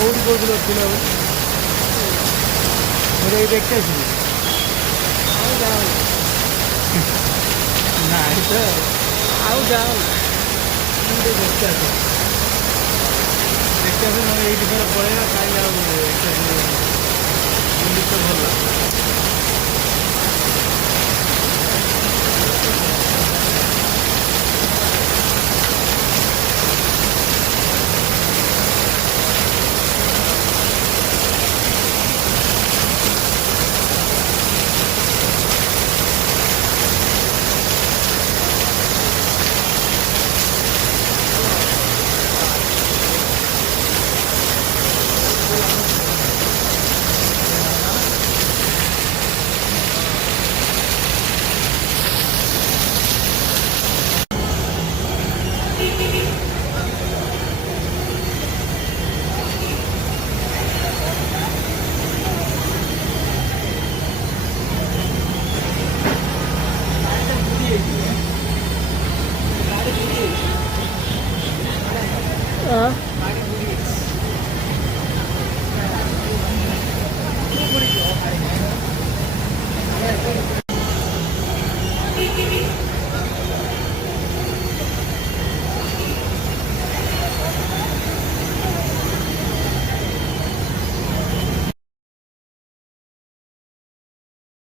ওটি কোথাও ছিল ওটাই দেখতে আসবি ଆଉ ଯାଅ ନାଇଁ ତ ଆଉ ଯାଅ ମୁଁ ଟିକେ ଦେଖତେ ଆସ ନହେଲେ ଏଇଠି ଫେର ପଳେଇବା କାହିଁକି ଆଉ ବୁଲି ତ ଭଲ ହଁ